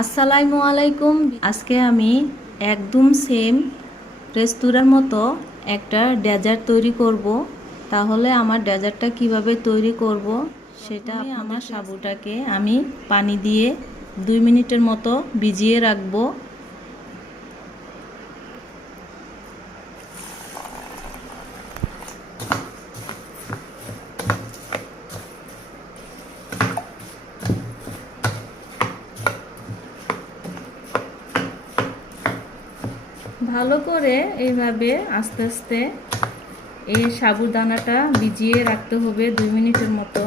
আসসালামু আলাইকুম। আজকে আমি একদম সেম রেস্তোরাঁর মতো একটা ডেজার্ট তৈরি করব। তাহলে আমার ডেজার্টটা কিভাবে তৈরি করব সেটা আমার সাবুটাকে আমি পানি দিয়ে 2 মিনিটের মতো ভিজিয়ে রাখবো। ভালো করে এইভাবে আস্তে আস্তে এই সাবুদানাটা ভিজিয়ে রাখতে হবে 2 মিনিটের মতো।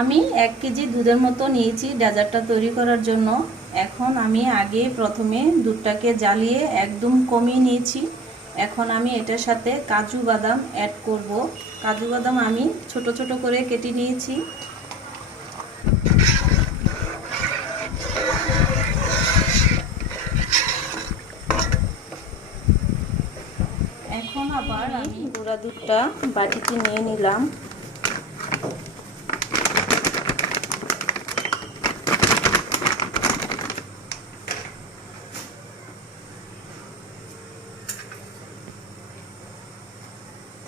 আমি 1 কেজি দুধের মতো নিয়েছি ডেজার্টটা তৈরি করার জন্য। এখন আমি আগে প্রথমে দুধটাকে জ্বালিয়ে একদম কমিয়ে নিয়েছি। এখন আমি এটার সাথে কাজু বাদাম অ্যাড করব। কাজু বাদাম আমি ছোট ছোট করে কেটে নিয়েছি। এখন আবার আমি গুঁড়া দুধটা বাটিতে নিয়ে নিলাম।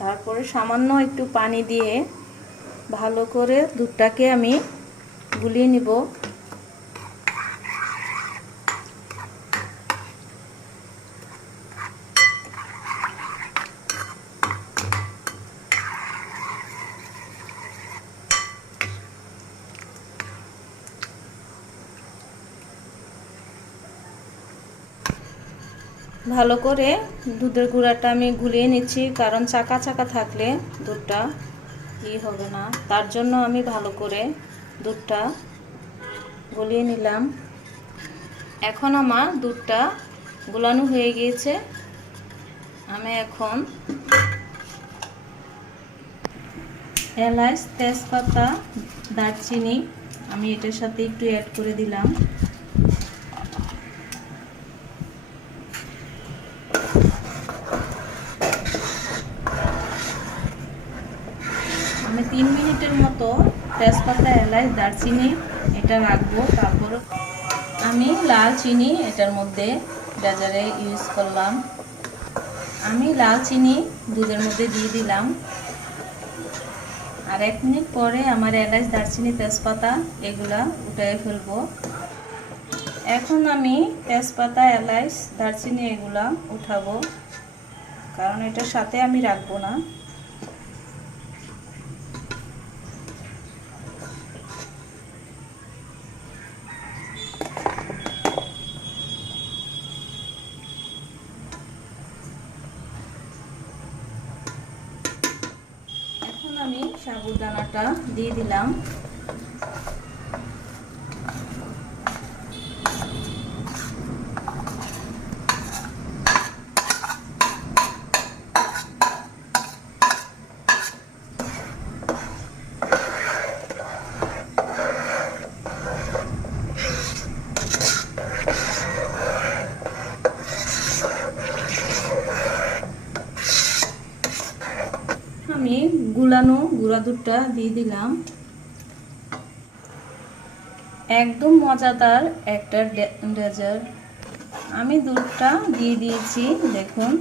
তারপরে সামান্য একটু পানি দিয়ে ভালো করে দুধটাকে আমি গুলিয়ে নিব। ভালো করে দুধের গুঁড়াটা আমি গুলিয়ে নিচ্ছি, কারণ চাকা চাকা থাকলে দুধটা হবে না। তার জন্য আমি ভালো করে দুধটা গলিয়ে নিলাম। এখন আমার দুধটা গোলানো হয়ে গিয়েছে। আমি এখন এলাচ, তেজপাতা, দারচিনি আমি এটার সাথে একটু অ্যাড করে দিলাম। আমি 3 মিনিটের মতো তেজপাতা, এলাচ, দারচিনি এটা রাখবো। তারপর আমি লাল চিনি এটার মধ্যে ডেজার্টে ইউজ করলাম। আমি লাল চিনি দুধের মধ্যে দিয়ে দিলাম। আর 1 মিনিট পরে আমার এলাচ, দারচিনি, তেজপাতা এগুলা উঠিয়ে ফেলবো। এখন আমি তেজপাতা, এলাচ, দারচিনি এগুলা উঠাবো, কারণ এটার সাথে আমি রাখবো না। এখন আমি সাবুদানাটা দিয়ে দিলাম। আমি গুলানো গুঁড়া দুধটা দিয়ে দিলাম। একদম মজাদার একটা ডেজার্ট। আমি দুধটা দিয়ে দিয়েছি, দেখুন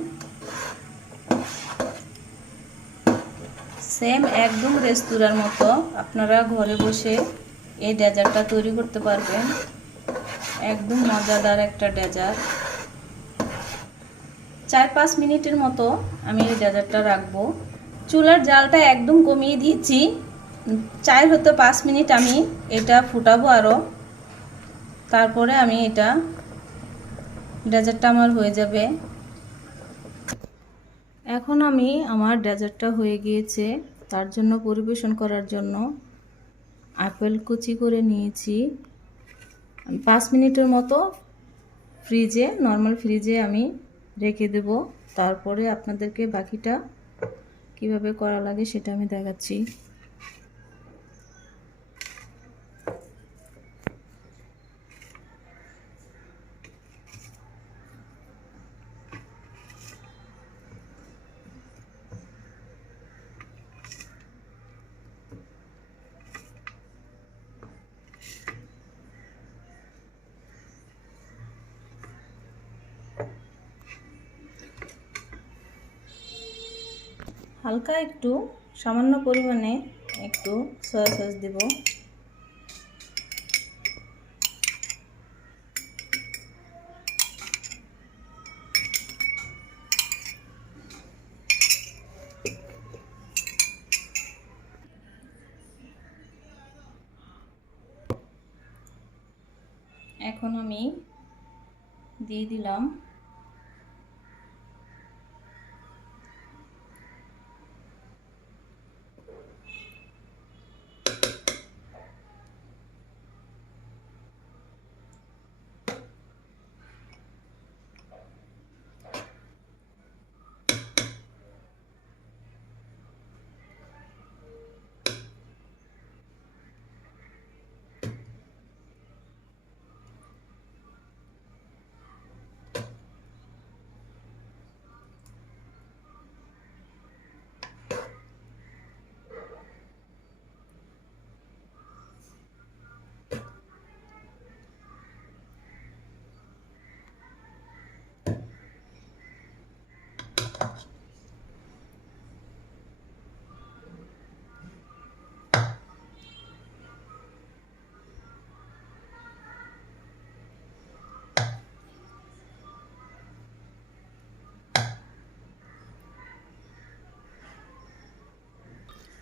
সেম একদম রেস্তোরাঁর মতো আপনারা ঘরে বসে এই ডেজার্টটা তৈরি করতে পারবেন। একদম মজাদার একটা ডেজার্ট। 4-5 মিনিটের মতো আমি এই ডেজার্টটা রাখবো। চুলার জালটা একদম কমিয়ে দিয়েছি। 4 হতে 5 মিনিট আমি এটা ফুটাবো আরও। তারপরে আমি এটা ডেজার্টটা আমার হয়ে যাবে। এখন আমি আমার ডেজার্টটা হয়ে গিয়েছে, তার জন্য পরিবেশন করার জন্য আপেল কুচি করে নিয়েছি। 5 মিনিটের মতো ফ্রিজে, নর্মাল ফ্রিজে আমি রেখে দেব। তারপরে আপনাদেরকে বাকিটা কিভাবে করা লাগে সেটা আমি দেখাচ্ছি। হালকা একটু সামান্য পরিমাণে একটু সয়া সস দেব। এখন আমি দিয়ে দিলাম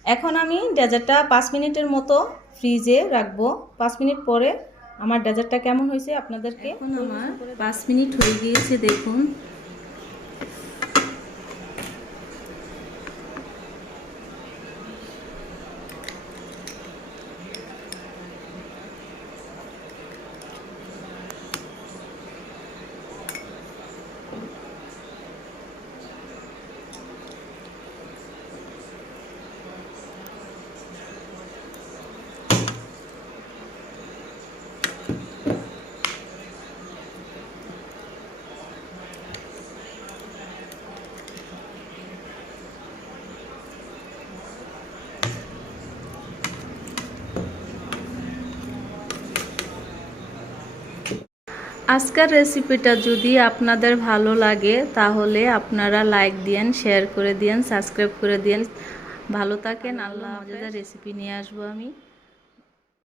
এখন আমি ডেজার্টটা 5 মিনিটের মতো ফ্রিজে রাখবো। 5 মিনিট পরে আমার ডেজার্টটা কেমন হয়েছে আপনাদেরকে। এখন আমার 5 মিনিট হয়ে গিয়েছে, দেখুন। আজকের রেসিপিটা যদি আপনাদের ভালো লাগে তাহলে আপনারা লাইক দিয়েন, শেয়ার করে দিয়েন, সাবস্ক্রাইব করে দিয়েন। ভালো থাকেন, আল্লাহ হাফেজ। মজাদার রেসিপি নিয়ে আসবো আমি।